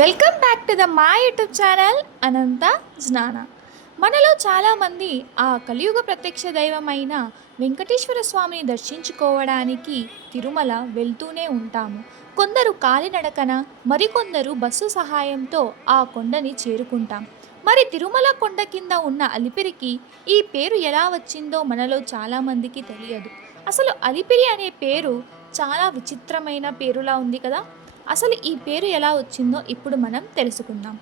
Welcome back to the మా YouTube channel Anantha జ్ఞాన మనలో చాలామంది ఆ కలియుగ ప్రత్యక్ష దైవమైన వెంకటేశ్వర స్వామిని దర్శించుకోవడానికి తిరుమల వెళ్తూనే ఉంటాము. కొందరు కాలినడకన మరికొందరు బస్సు సహాయంతో ఆ కొండని చేరుకుంటాం. మరి తిరుమల కొండ కింద ఉన్న అలిపిరికి ఈ పేరు ఎలా వచ్చిందో మనలో చాలామందికి తెలియదు. అసలు అలిపిరి అనే పేరు చాలా విచిత్రమైన పేరులా ఉంది కదా. అసలు ఈ పేరు ఎలా వచ్చిందో ఇప్పుడు మనం తెలుసుకుందాం.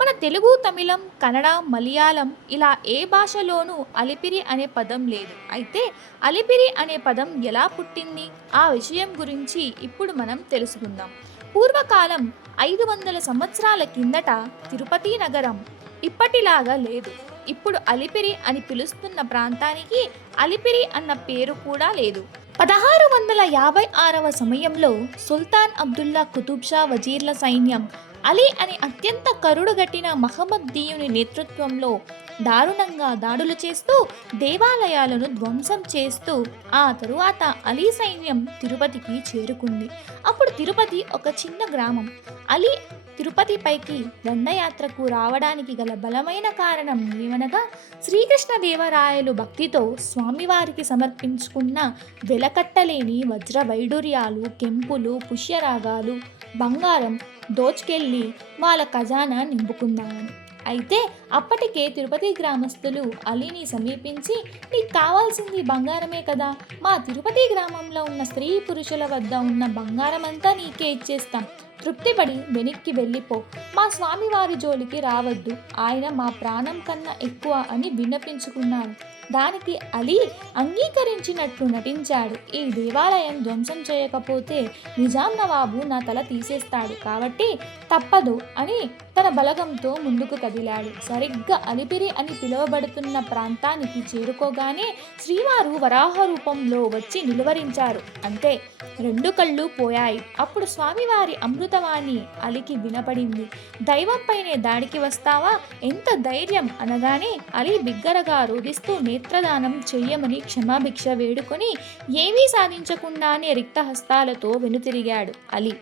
మన తెలుగు తమిళం కన్నడ మలయాళం ఇలా ఏ భాషలోనూ అలిపిరి అనే పదం లేదు. అయితే అలిపిరి అనే పదం ఎలా పుట్టింది? ఆ విషయం గురించి ఇప్పుడు మనం తెలుసుకుందాం. పూర్వకాలం ఐదు వందల సంవత్సరాల కిందట తిరుపతి నగరం ఇప్పటిలాగా లేదు. ఇప్పుడు అలిపిరి అని పిలుస్తున్న ప్రాంతానికి అలిపిరి అన్న పేరు కూడా లేదు. పదహారు వందల యాభై ఆరవ సమయంలో సుల్తాన్ అబ్దుల్లా కుతుబ్ షా వజీర్ల సైన్యం అలీ అనే అత్యంత కరుడుగట్టిన మహమ్మద్ దీయుని నేతృత్వంలో దారుణంగా దాడులు చేస్తూ దేవాలయాలను ధ్వంసం చేస్తూ ఆ తరువాత అలీ సైన్యం తిరుపతికి చేరుకుంది. అప్పుడు తిరుపతి ఒక చిన్న గ్రామం. అలీ తిరుపతిపైకి దండయాత్రకు రావడానికి గల బలమైన కారణం ఏమనగా శ్రీకృష్ణదేవరాయలు భక్తితో స్వామివారికి సమర్పించుకున్న వెలకట్టలేని వజ్ర వైడూర్యాలు కెంపులు పుష్యరాగాలు బంగారం దోచుకెళ్ళి వాళ్ళ ఖజానా నింపుకుందామని అయితే అప్పటికే తిరుపతి గ్రామస్తులు అలీని సమీపించి నీకు కావాల్సింది బంగారమే కదా మా తిరుపతి గ్రామంలో ఉన్న స్త్రీ పురుషుల వద్ద ఉన్న బంగారం అంతా నీకే ఇచ్చేస్తాం. తృప్తిపడి వెనక్కి వెళ్ళిపో. మా స్వామివారి జోలికి రావద్దు. ఆయన మా ప్రాణం కన్నా ఎక్కువ అని విన్నపించుకున్నాను దానికి అలీ అంగీకరించినట్టు నటించాడు. ఈ దేవాలయం ధ్వంసం చేయకపోతే నిజాం నవాబు నా తల తీసేస్తాడు. కాబట్టి తప్పదు అని తన బలగంతో ముందుకు కదిలాడు. సరిగ్గా అలిపిరి అని పిలువబడుతున్న ప్రాంతానికి చేరుకోగానే శ్రీవారు వరాహ రూపంలో వచ్చి నిలువరించారు. అంతే రెండు కళ్ళు పోయాయి. అప్పుడు స్వామివారి అమృత అమృతవాణి అలికి వినపడింది. దైవంపైనే దాడికి వస్తావా? ఎంత ధైర్యం? అనగానే అలీ బిగ్గరగా రోధిస్తూ నేత్రదానం చెయ్యమని క్షమాభిక్ష వేడుకొని ఏమీ సాధించకుండానే రిక్తహస్తాలతో వెనుతిరిగాడు అలీ.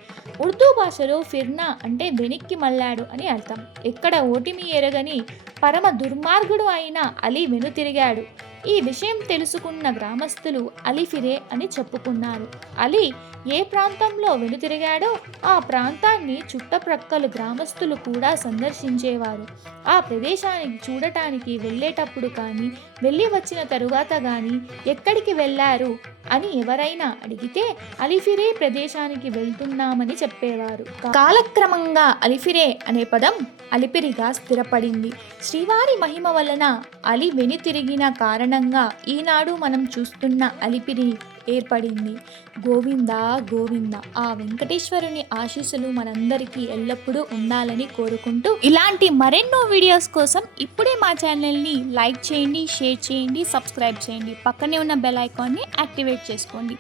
ఉర్దూ భాషలో ఫిర్నా అంటే వెనక్కి మళ్ళాడు అని అర్థం. ఎక్కడ ఓటిమి ఎరగని పరమ దుర్మార్గుడు అయిన అలీ వెనుతిరిగాడు. ఈ విషయం తెలుసుకున్న గ్రామస్తులు అలీఫిరే అని చెప్పుకున్నారు. అలీ ఏ ప్రాంతంలో వెనుతిరిగాడో ఆ ప్రాంతాన్ని చుట్టప్రక్కల గ్రామస్తులు కూడా సందర్శించేవారు. ఆ ప్రదేశానికి చూడటానికి వెళ్ళేటప్పుడు కానీ వెళ్ళి వచ్చిన తరువాత కానీ ఎక్కడికి వెళ్ళారు అని ఎవరైనా అడిగితే అలిఫిరే ప్రదేశానికి వెళ్తున్నామని చెప్పేవారు. కాలక్రమంగా అలిఫిరే అనే పదం అలిపిరిగా స్థిరపడింది. శ్రీవారి మహిమ వలన అలి వెనుతిరిగిన కారణంగా ఈనాడు మనం చూస్తున్న అలిపిరి ఏర్పడింది. గోవింద గోవింద ఆ వెంకటేశ్వరుని ఆశీస్సులు మనందరికీ ఎల్లప్పుడూ ఉండాలని కోరుకుంటూ ఇలాంటి మరెన్నో వీడియోస్ కోసం ఇప్పుడే మా ఛానల్ని లైక్ చేయండి షేర్ చేయండి సబ్స్క్రైబ్ చేయండి. పక్కనే ఉన్న బెల్ ఐకాన్ని యాక్టివేట్ చేసుకోండి.